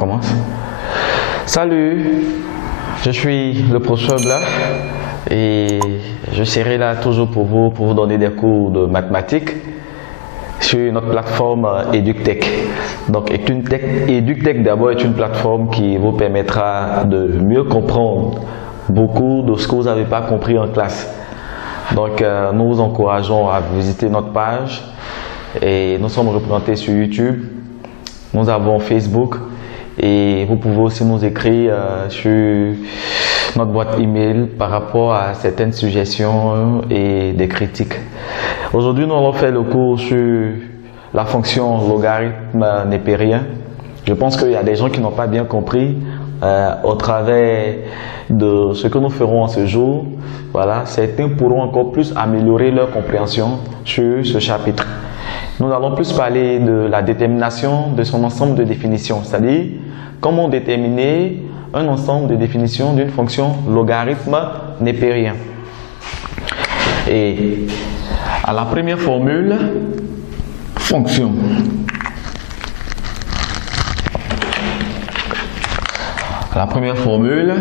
commence. Salut, je suis le professeur Blas et je serai là toujours pour vous donner des cours de mathématiques sur notre plateforme EducTech. Donc EducTech d'abord est une plateforme qui vous permettra de mieux comprendre beaucoup de ce que vous n'avez pas compris en classe. Donc nous vous encourageons à visiter notre page et nous sommes représentés sur YouTube. Nous avons Facebook et vous pouvez aussi nous écrire sur notre boîte email par rapport à certaines suggestions et des critiques. Aujourd'hui, nous allons faire le cours sur la fonction logarithme népérien. Je pense qu'il y a des gens qui n'ont pas bien compris au travers de ce que nous ferons en ce jour. Voilà, certains pourront encore plus améliorer leur compréhension sur ce chapitre. Nous allons plus parler de la détermination de son ensemble de définitions, c'est-à-dire comment déterminer un ensemble de définitions d'une fonction logarithme népérien. Et à la première formule, fonction. À la première formule,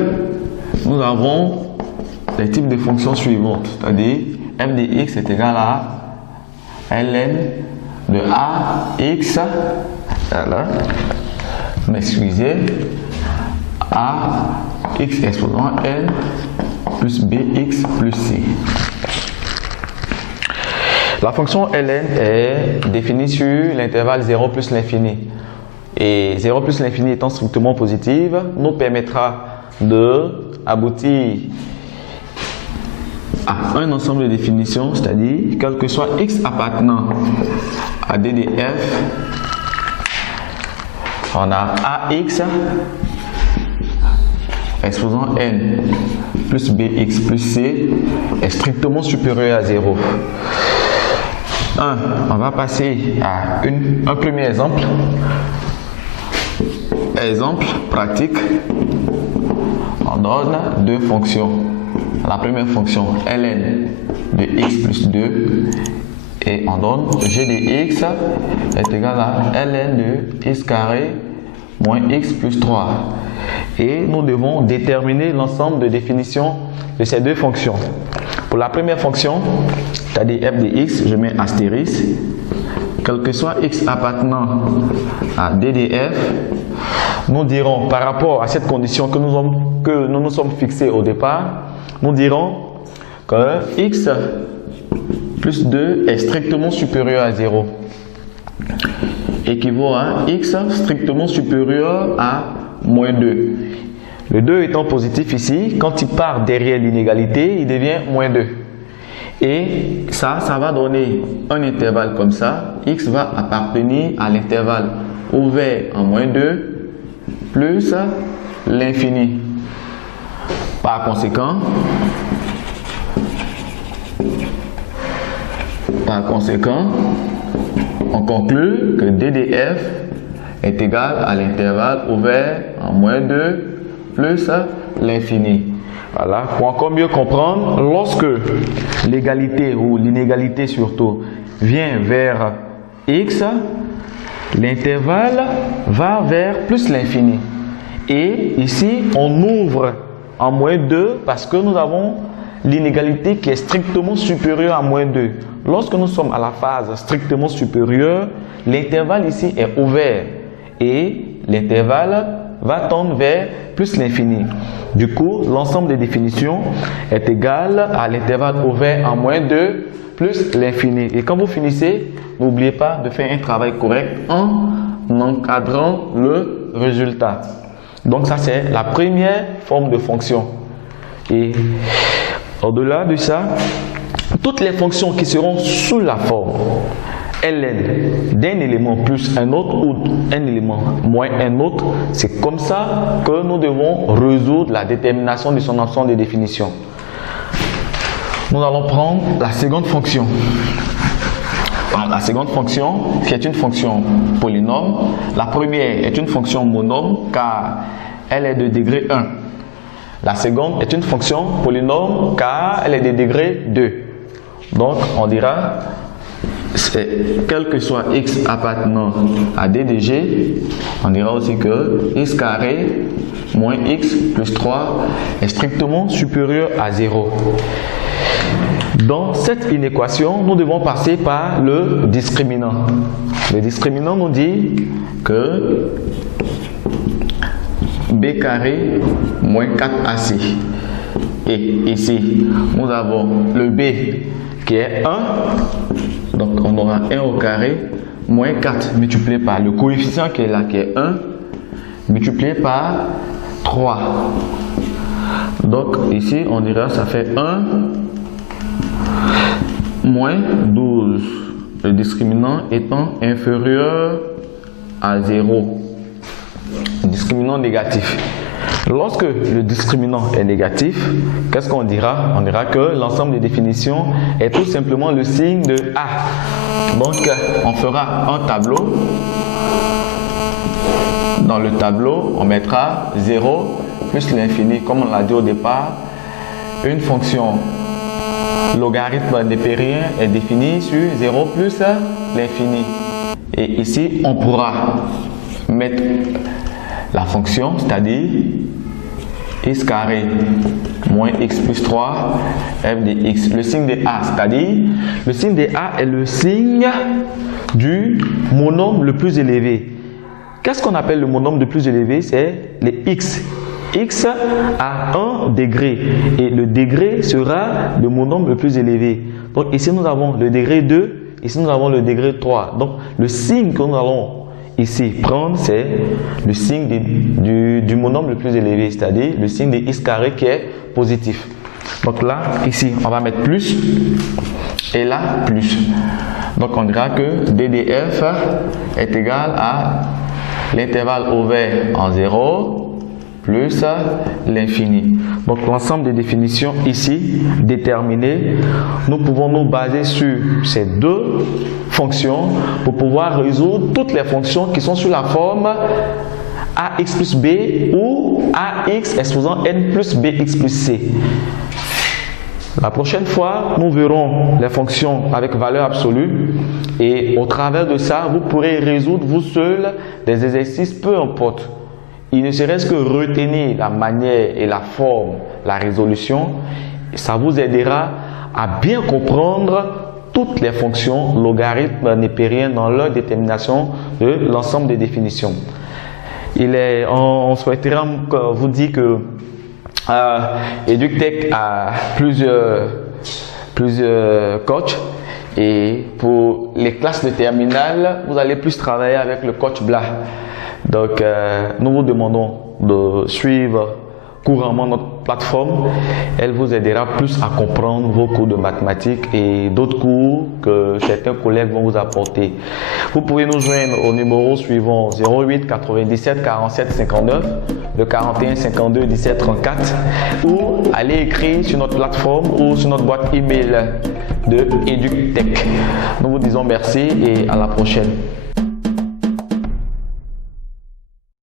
nous avons les types de fonctions suivantes, c'est-à-dire f de x est égal à ln de ax, m'excusez, ax exposant n plus bx plus c. La fonction ln est définie sur l'intervalle 0 plus l'infini. Et 0 plus l'infini étant strictement positive, nous permettra d'aboutir à un ensemble de définitions, c'est-à-dire quel que soit x appartenant à d de f, on a ax exposant n plus bx plus c est strictement supérieur à 0. On va passer à un premier exemple. Exemple pratique. On donne deux fonctions. La première fonction ln de x plus 2 et on donne g de x est égal à ln de x carré moins x plus 3. Et nous devons déterminer l'ensemble de définitions de ces deux fonctions. Pour la première fonction, c'est-à-dire f de x, je mets astérisque. Quel que soit x appartenant à d de f, nous dirons par rapport à cette condition que nous nous sommes fixés au départ, nous dirons que x plus 2 est strictement supérieur à 0. Équivaut à x strictement supérieur à moins 2. Le 2 étant positif ici, quand il part derrière l'inégalité, il devient moins 2. Et ça va donner un intervalle comme ça. X va appartenir à l'intervalle ouvert en moins 2 plus l'infini. Par conséquent, on conclut que d de f est égal à l'intervalle ouvert en moins 2 plus l'infini. Voilà. Pour encore mieux comprendre, lorsque l'égalité ou l'inégalité surtout vient vers x, l'intervalle va vers plus l'infini. Et ici, on ouvre en moins 2 parce que nous avons l'inégalité qui est strictement supérieure à moins 2. Lorsque nous sommes à la phase strictement supérieure, l'intervalle ici est ouvert et l'intervalle va tendre vers plus l'infini. Du coup, l'ensemble des définitions est égal à l'intervalle ouvert en moins 2 plus l'infini. Et quand vous finissez, n'oubliez pas de faire un travail correct en encadrant le résultat. Donc ça, c'est la première forme de fonction. Et au-delà de ça, toutes les fonctions qui seront sous la forme ln d'un élément plus un autre ou un élément moins un autre, c'est comme ça que nous devons résoudre la détermination de son ensemble de définitions. Nous allons prendre la seconde fonction. La seconde fonction qui est une fonction polynôme. La première est une fonction monôme car elle est de degré 1. La seconde est une fonction polynôme car elle est de degré 2. Donc on dira quel que soit x appartenant à d de g, on dira aussi que x carré moins x plus 3 est strictement supérieur à 0. Dans cette inéquation, nous devons passer par le discriminant. Le discriminant nous dit que b carré moins 4ac. Et ici, nous avons le b qui est 1. Donc, on aura 1 au carré moins 4 multiplié par le coefficient qui est là, qui est 1, multiplié par 3. Donc, ici, on dira ça fait 1 moins 12. Le discriminant étant inférieur à 0. Discriminant négatif. Lorsque le discriminant est négatif, qu'est-ce qu'on dira? On dira que l'ensemble des définitions est tout simplement le signe de A. Donc, on fera un tableau. Dans le tableau, on mettra 0 plus l'infini. Comme on l'a dit au départ, une fonction logarithme népérien est définie sur 0 plus l'infini. Et ici, on pourra mettre la fonction, c'est-à-dire x carré moins x plus 3 f de x. Le signe de A, c'est-à-dire le signe de A est le signe du monôme le plus élevé. Qu'est-ce qu'on appelle le monôme le plus élevé? C'est les x. X a 1 degré et le degré sera le monôme le plus élevé. Donc ici nous avons le degré 2, ici nous avons le degré 3. Donc le signe que nous allons ici prendre, c'est le signe du monôme le plus élevé, c'est-à-dire le signe de x carré qui est positif. Donc là, ici, on va mettre plus et là, plus. Donc on dira que d de f est égal à l'intervalle ouvert en 0 plus l'infini. Donc l'ensemble des définitions ici déterminées, nous pouvons nous baser sur ces deux fonctions pour pouvoir résoudre toutes les fonctions qui sont sous la forme ax plus b ou ax exposant n plus bx plus c. La prochaine fois, nous verrons les fonctions avec valeur absolue et au travers de ça, vous pourrez résoudre vous seul des exercices, peu importe. Il ne serait-ce que retenir la manière et la forme, la résolution, ça vous aidera à bien comprendre toutes les fonctions logarithmes népériens dans leur détermination de l'ensemble des définitions. On souhaiterait vous dire que EducTech a plusieurs coachs et pour les classes de terminale, vous allez plus travailler avec le coach Blas. Donc, nous vous demandons de suivre couramment notre plateforme. Elle vous aidera plus à comprendre vos cours de mathématiques et d'autres cours que certains collègues vont vous apporter. Vous pouvez nous joindre au numéro suivant 08 97 47 59, le 41 52 17 34 ou allez écrire sur notre plateforme ou sur notre boîte email de EducTech. Nous vous disons merci et à la prochaine.